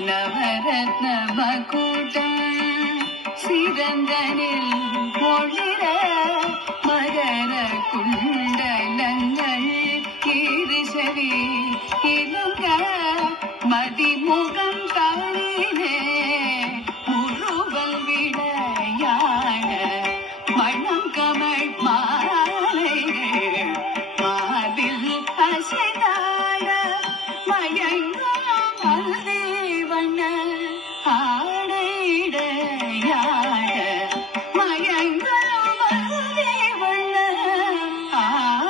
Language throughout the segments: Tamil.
நவரத்ன மகுடம் சிறந்தனில் பொழிர மகர குண்டலங்கள் இருசவி இலங்க மதிமுகம் தானே முருகல் விடையாட மணம் கமல் மாலைகள் மாதில் அசைதாட மயங்கும் மல்தேவண்ண ஆடைடையாட மயங்கும் மல்தேவண்ண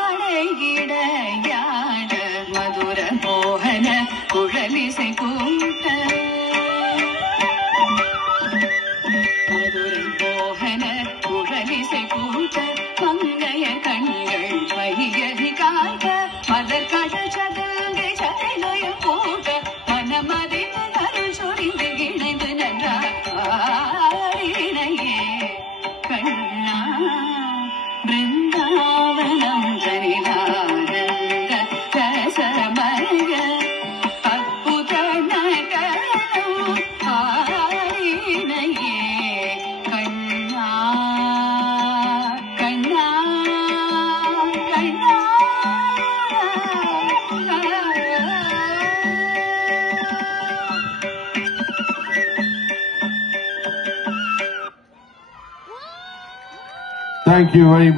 ஆடைடையாட மதுர மோகன குழலிசை கூட்ட மதுர மோகன குழலிசை கூட்ட மங்கைய கண்கள் மையதி காட்ட மலர் கடல் சதங்கை சதைலயம் கூட்ட மனமறிந்து கருள் சொரிந்து இணைந்து நன்றாயினையே கண்ணா பிருந்தாவனம் தனிலானந்த ரசமய அற்புத நகரம் ஆயினையே கண்ணா கண்ணா கண்ணா. Thank you very much.